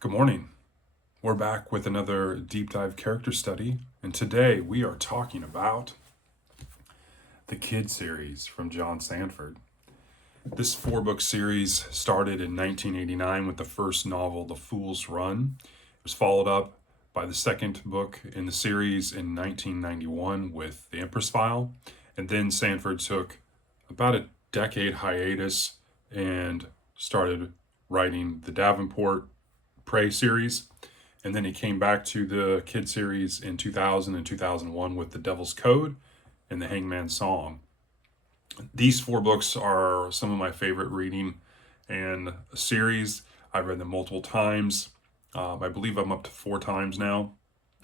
Good morning. We're back with another deep dive character study, and today we are talking about the Kid series from John Sanford. This four-book series started in 1989 with the first novel, The Fool's Run. It was followed up by the second book in the series in 1991 with The Empress File, and then Sanford took about a decade hiatus and started writing the Davenport Prey series. And then he came back to the kid series in 2000 and 2001 with The Devil's Code and The Hangman's Song. These four books are some of my favorite reading and a series. I've read them multiple times. I believe I'm up to 4 times now.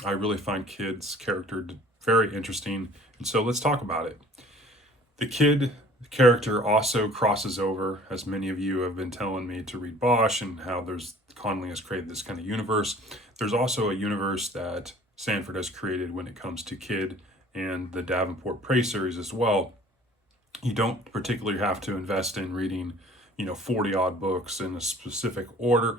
I really find Kid's character very interesting, and so let's talk about it. The Kid character also crosses over, as many of you have been telling me to read Bosch and how Conley has created this kind of universe. There's also a universe that Sanford has created when it comes to Kid and the Davenport Prey series as well. You don't particularly have to invest in reading, 40 odd books in a specific order,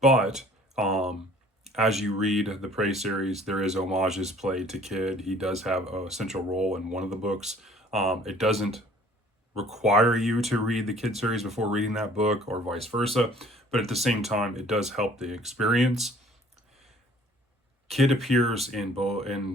but as you read the Prey series, there is homages played to Kid. He does have a central role in one of the books. It doesn't require you to read the Kid series before reading that book or vice versa, but at the same time, it does help the experience. Kid appears in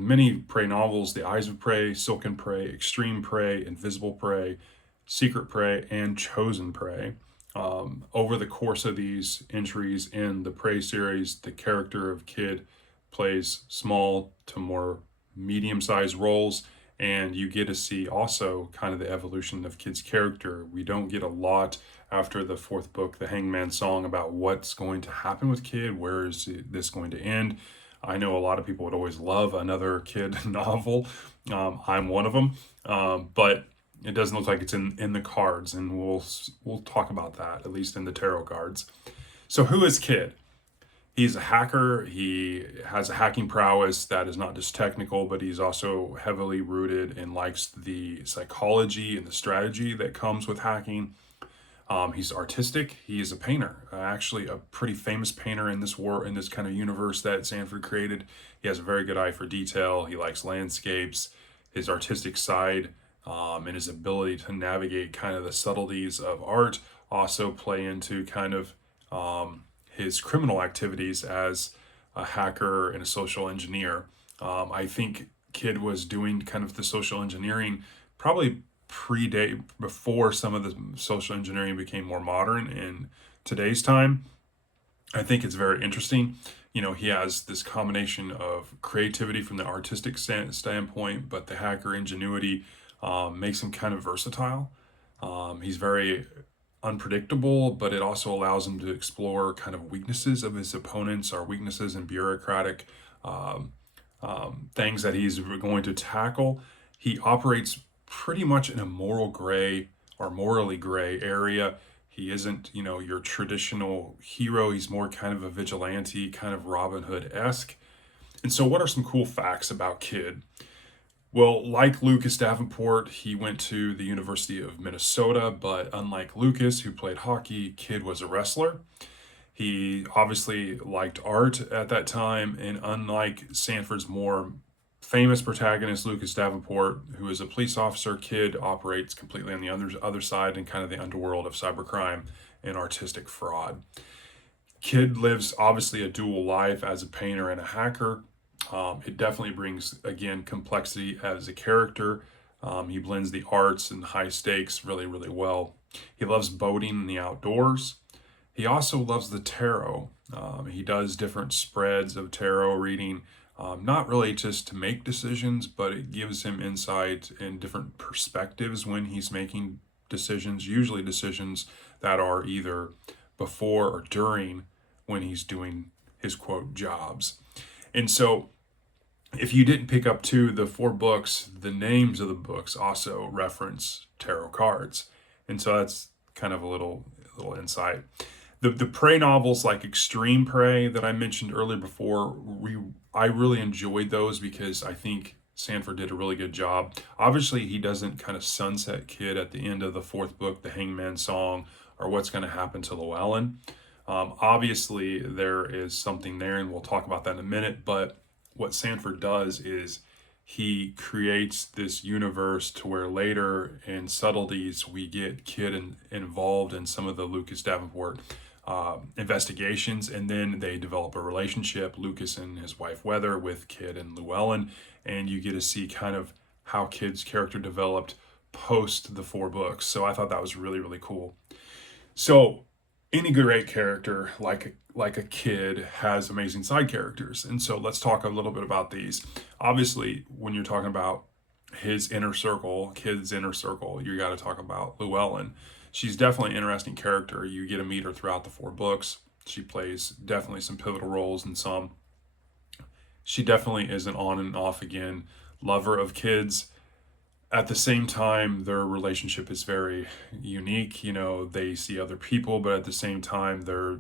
many Prey novels: The Eyes of Prey, Silken Prey, Extreme Prey, Invisible Prey, Secret Prey, and Chosen Prey. Over the course of these entries in the Prey series, the character of Kid plays small to more medium-sized roles, and you get to see also kind of the evolution of Kid's character. We don't get a lot after the fourth book, The Hangman's Song, about what's going to happen with Kid. Where is this going to end? I know a lot of people would always love another Kid novel. I'm one of them, but it doesn't look like it's in the cards, and we'll talk about that, at least in the tarot cards. So who is Kid? He's a hacker. He has a hacking prowess that is not just technical, but he's also heavily rooted and likes the psychology and the strategy that comes with hacking. He's artistic. He is a painter, actually a pretty famous painter in this kind of universe that Sanford created. He has a very good eye for detail. He likes landscapes. His artistic side and his ability to navigate kind of the subtleties of art also play into kind of his criminal activities as a hacker and a social engineer. I think Kid was doing kind of the social engineering probably before some of the social engineering became more modern in today's time. I think it's very interesting. He has this combination of creativity from the artistic standpoint, but the hacker ingenuity makes him kind of versatile. He's very unpredictable, but it also allows him to explore kind of weaknesses of his opponents, or weaknesses in bureaucratic things that he's going to tackle. He operates pretty much in a moral gray or morally gray area. He isn't, your traditional hero. He's more kind of a vigilante, kind of Robin Hood-esque. And so what are some cool facts about Kid? Well, like Lucas Davenport, he went to the University of Minnesota, but unlike Lucas, who played hockey, Kid was a wrestler. He obviously liked art at that time, and unlike Sanford's more famous protagonist, Lucas Davenport, who is a police officer, Kid operates completely on the other side in kind of the underworld of cybercrime and artistic fraud. Kid lives obviously a dual life as a painter and a hacker. It definitely brings, again, complexity as a character. He blends the arts and high stakes really, really well. He loves boating and the outdoors. He also loves the tarot. He does different spreads of tarot reading, not really just to make decisions, but it gives him insight and different perspectives when he's making decisions, usually decisions that are either before or during when he's doing his, quote, jobs. And so if you didn't pick up the 4 books, the names of the books also reference tarot cards. And so that's kind of a little insight. The Prey novels like Extreme Prey that I mentioned earlier before, I really enjoyed those because I think Sanford did a really good job. Obviously, he doesn't kind of sunset Kid at the end of the 4th book, The Hangman's Song, or what's going to happen to Luellen. Obviously, there is something there, and we'll talk about that in a minute. But what Sanford does is he creates this universe to where later in subtleties we get involved in some of the Lucas Davenport investigations, and then they develop a relationship, Lucas and his wife Weather, with Kid and Luellen, and you get to see kind of how Kid's character developed post the 4 books. So I thought that was really, really cool. So any great character, like a Kid, has amazing side characters, and so let's talk a little bit about these. Obviously, when you're talking about his inner circle, Kid's inner circle, you got to talk about Luellen. She's definitely an interesting character. You get to meet her throughout the 4 books. She plays definitely some pivotal roles in some. She definitely is an on and off again lover of Kids. At the same time, their relationship is very unique. They see other people, but at the same time, they're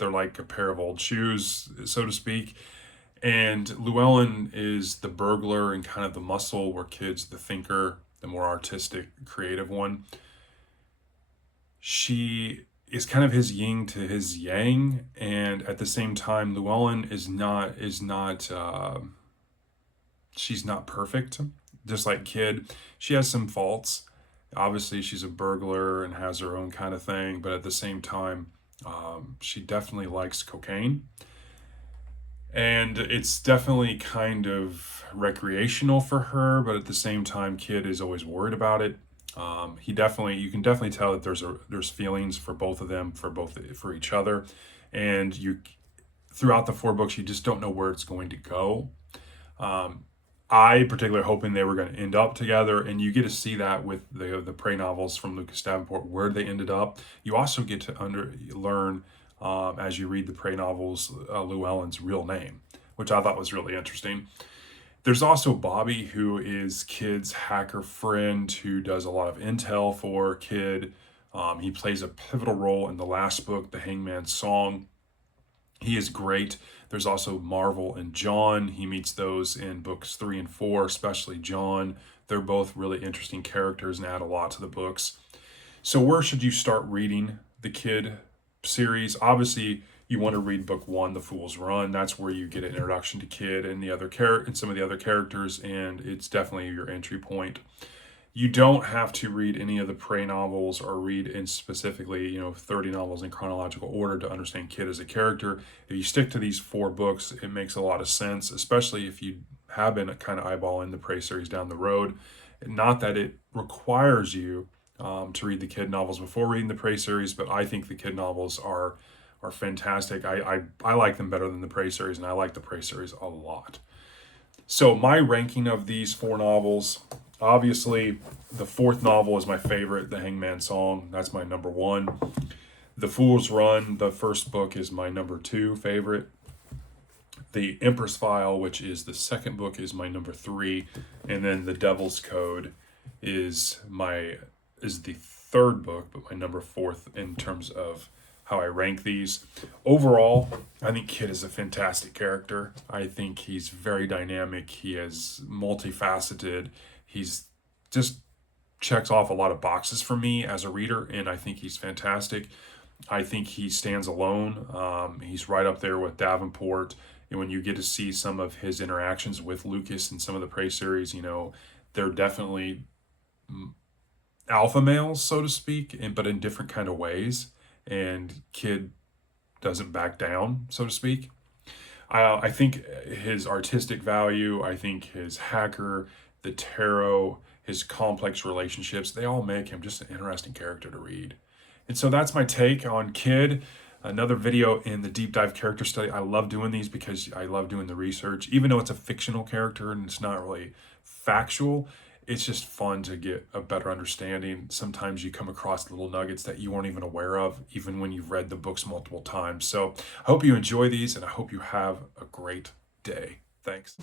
like a pair of old shoes, so to speak. And Llewellyn is the burglar and kind of the muscle, where Kid's the thinker, the more artistic, creative one. She is kind of his yin to his yang, and at the same time, Llewellyn is not she's not perfect. Just like Kid, she has some faults. Obviously, she's a burglar and has her own kind of thing, but at the same time, she definitely likes cocaine. And it's definitely kind of recreational for her, but at the same time, Kid is always worried about it. You can definitely tell that there's feelings for both of them, for each other, and throughout the 4 books, you just don't know where it's going to go. I particularly hoping they were going to end up together, and you get to see that with the Prey novels from Lucas Davenport, where they ended up. You also get to learn as you read the Prey novels, Llewellyn's real name, which I thought was really interesting. There's also Bobby, who is Kid's hacker friend, who does a lot of intel for Kid. He plays a pivotal role in the last book, The Hangman's Song. He is great. There's also Marvel and John. He meets those in books 3 and 4, especially John. They're both really interesting characters and add a lot to the books. So where should you start reading the Kid series? Obviously, you want to read book 1, The Fool's Run. That's where you get an introduction to Kid and some of the other characters, and it's definitely your entry point. You don't have to read any of the Prey novels or read in specifically, 30 novels in chronological order to understand Kid as a character. If you stick to these 4 books, it makes a lot of sense, especially if you have been kind of eyeballing the Prey series down the road. Not that it requires you to read the Kid novels before reading the Prey series, but I think the Kid novels are fantastic. I like them better than the Prey series, and I like the Prey series a lot. So my ranking of these 4 novels, obviously the 4th novel is my favorite, The Hangman's Song. That's my number 1. The Fool's Run, the first book, is my number 2 favorite. The Empress File, which is the second book, is my number 3. And then The Devil's Code is the third book, but my number 4th in terms of how I rank these. Overall, I think Kid is a fantastic character. I think he's very dynamic. He is multifaceted. He's just checks off a lot of boxes for me as a reader, and I think he's fantastic. I think he stands alone. He's right up there with Davenport. And when you get to see some of his interactions with Lucas and some of the Prey series, they're definitely alpha males, so to speak, but in different kind of ways. And Kid doesn't back down, so to speak. I think his artistic value, I think his hacker, the tarot, his complex relationships, they all make him just an interesting character to read. And so that's my take on Kid. Another video in the deep dive character study. I love doing these because I love doing the research. Even though it's a fictional character and it's not really factual, it's just fun to get a better understanding. Sometimes you come across little nuggets that you weren't even aware of, even when you've read the books multiple times. So I hope you enjoy these, and I hope you have a great day. Thanks.